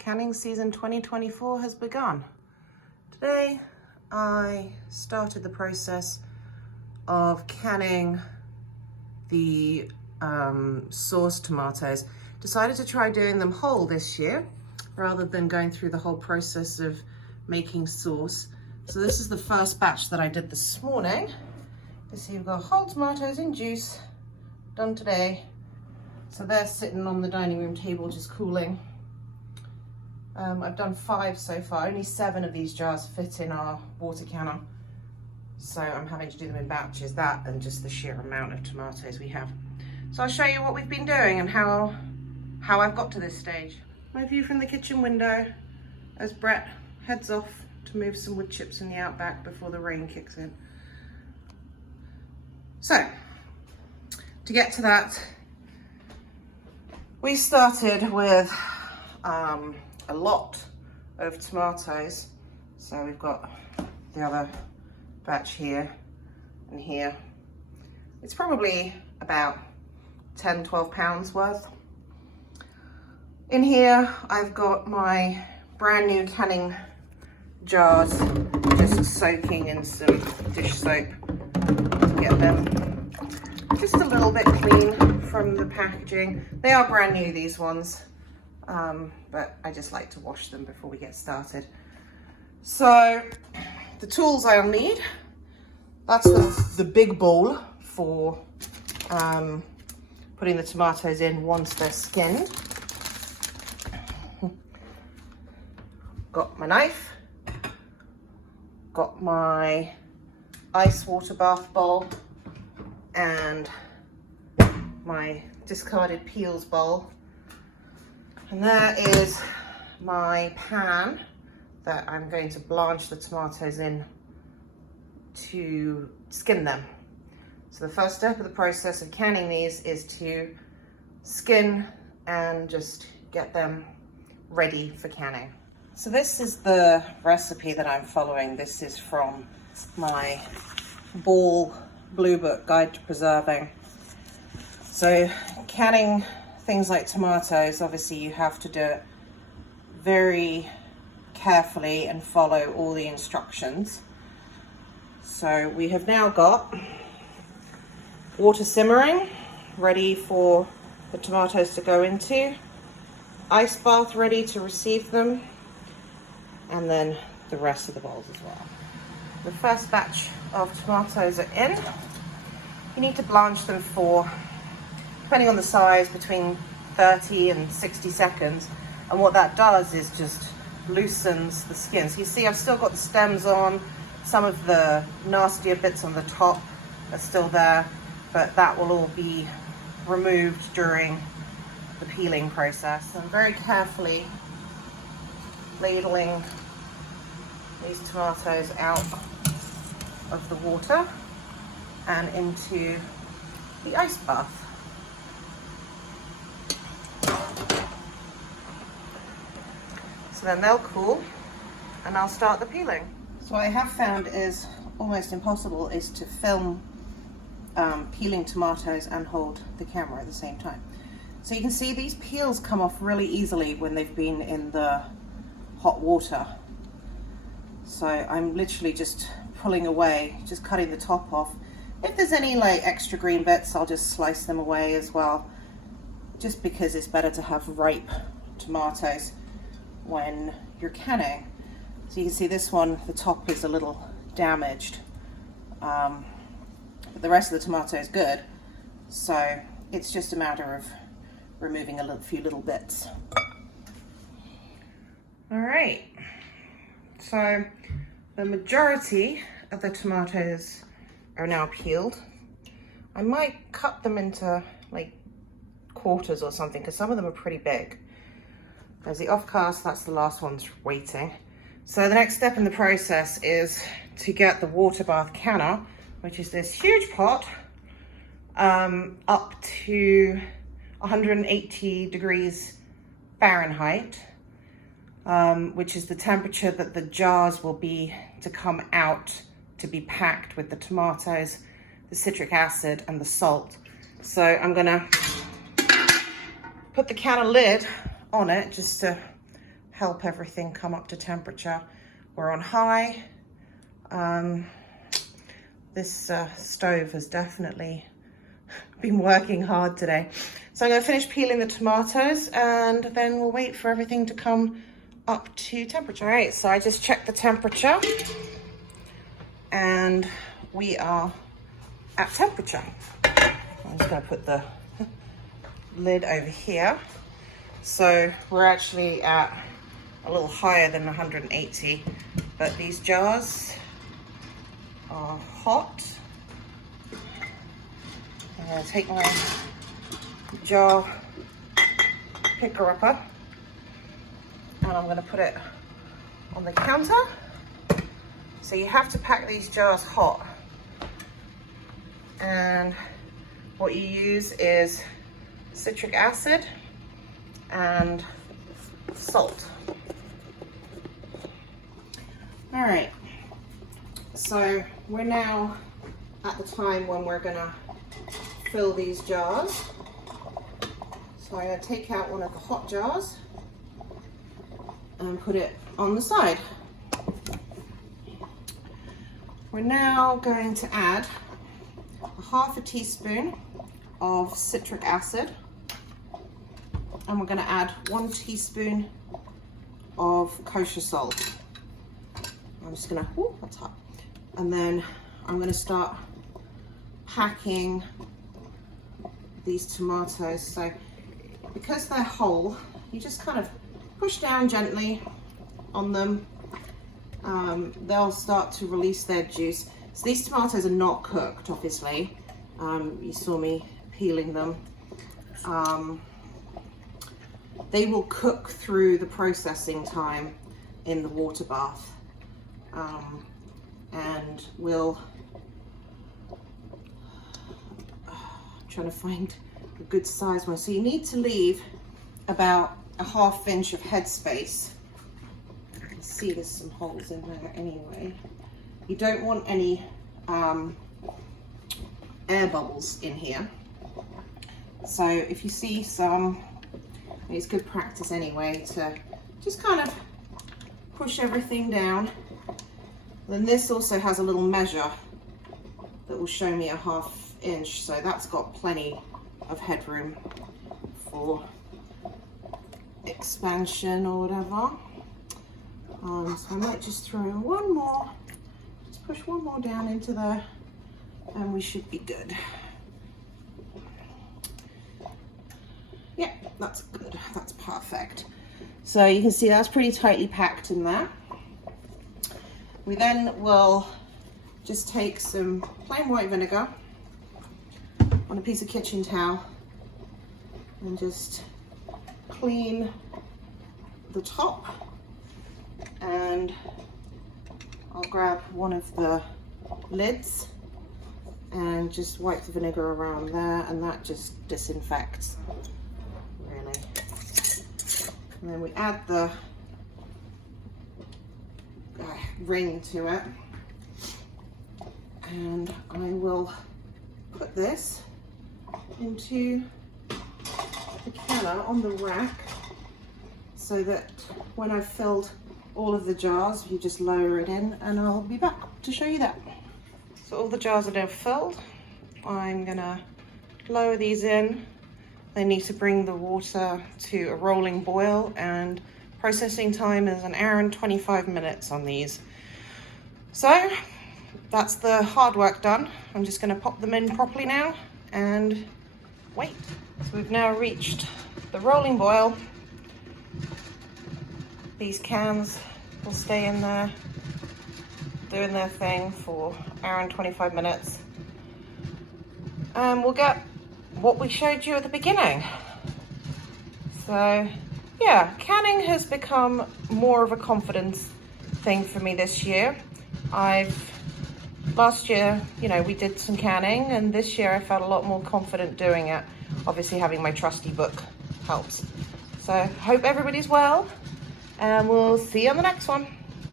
Canning season 2024 has begun. Today I started the process of canning the sauce tomatoes. Decided to try doing them whole this year rather than going through the whole process of making sauce. So this is the first batch that I did this morning. You see we've got whole tomatoes in juice done today. So they're sitting on the dining room table just cooling. I've done 5 so far. Only 7 of these jars fit in our water canner. So I'm having to do them in batches, that and just the sheer amount of tomatoes we have. So I'll show you what we've been doing and how I've got to this stage. My view from the kitchen window as Brett heads off to move some wood chips in the outback before the rain kicks in. So, to get to that, we started with a lot of tomatoes. So we've got the other batch here and here. It's probably about 10-12 pounds worth. In here I've got my brand new canning jars just soaking in some dish soap to get them just a little bit clean from the packaging. They are brand new, these ones, but I just like to wash them before we get started. So the tools I'll need, that's the big bowl for putting the tomatoes in once they're skinned. Got my knife, got my ice water bath bowl, and my discarded peels bowl. And there is my pan that I'm going to blanch the tomatoes in to skin them. So the first step of the process of canning these is to skin and just get them ready for canning. So this is the recipe that I'm following. This is from my Ball Blue Book Guide to Preserving. So canning things like tomatoes, obviously you have to do it very carefully and follow all the instructions. So we have now got water simmering, ready for the tomatoes to go into, ice bath ready to receive them, and then the rest of the bowls as well. The first batch of tomatoes are in. You need to blanch them for, depending on the size, between 30 and 60 seconds. And what that does is just loosens the skin. So you see I've still got the stems on. Some of the nastier bits on the top are still there, but that will all be removed during the peeling process. I'm very carefully ladling these tomatoes out of the water and into the ice bath. So then they'll cool and I'll start the peeling. So what I have found is almost impossible is to film peeling tomatoes and hold the camera at the same time. So you can see these peels come off really easily when they've been in the hot water. So I'm literally just pulling away, just cutting the top off. If there's any like extra green bits, I'll just slice them away as well, just because it's better to have ripe tomatoes when you're canning. So you can see this one, the top is a little damaged, but the rest of the tomato is good. So it's just a matter of removing a few little bits. All right, so the majority of the tomatoes are now peeled. I might cut them into like quarters or something because some of them are pretty big. There's the offcast, that's the last one's waiting. So the next step in the process is to get the water bath canner, which is this huge pot, up to 180 degrees Fahrenheit, which is the temperature that the jars will be to come out to be packed with the tomatoes, the citric acid and the salt. So I'm gonna put the canner lid on it just to help everything come up to temperature. We're on high. This stove has definitely been working hard today. So I'm going to finish peeling the tomatoes and then we'll wait for everything to come up to temperature. All right, so I just checked the temperature and we are at temperature. I'm just going to put the lid over here. So we're actually at a little higher than 180, but these jars are hot. I'm going to take my jar picker upper and I'm going to put it on the counter. So you have to pack these jars hot, and what you use is citric acid and salt. All right, so we're now at the time when we're gonna fill these jars. So I'm gonna take out one of the hot jars and put it on the side. We're now going to add a ½ teaspoon of citric acid, and we're going to add 1 teaspoon of kosher salt. I'm just going to, that's hot. And then I'm going to start packing these tomatoes. So because they're whole, you just kind of push down gently on them. They'll start to release their juice. So these tomatoes are not cooked, obviously. You saw me peeling them. They will cook through the processing time in the water bath, and we'll trying to find a good size one. So you need to leave about a ½ inch of headspace. You can see there's some holes in there anyway. You don't want any air bubbles in here. So if you see some, it's good practice anyway to just kind of push everything down. Then this also has a little measure that will show me a ½ inch, so that's got plenty of headroom for expansion or whatever. So I might just throw one more, just push one more down into there and we should be good. Yeah, that's good, that's perfect. So you can see that's pretty tightly packed in there. We then will just take some plain white vinegar on a piece of kitchen towel and just clean the top, and I'll grab one of the lids and just wipe the vinegar around there, and that just disinfects really. And then we add the ring to it, and I will put this into the canner on the rack so that when I've filled all of the jars, you just lower it in, and I'll be back to show you that. So all the jars are now filled. I'm gonna lower these in. They need to bring the water to a rolling boil, and processing time is 1 hour and 25 minutes on these. So that's the hard work done. I'm just gonna pop them in properly now and wait. So we've now reached the rolling boil. These cans will stay in there doing their thing for 1 hour and 25 minutes. And we'll get what we showed you at the beginning. So yeah, canning has become more of a confidence thing for me this year. Last year, you know, we did some canning, and this year I felt a lot more confident doing it. Obviously having my trusty book helps. So hope everybody's well, and we'll see you on the next one.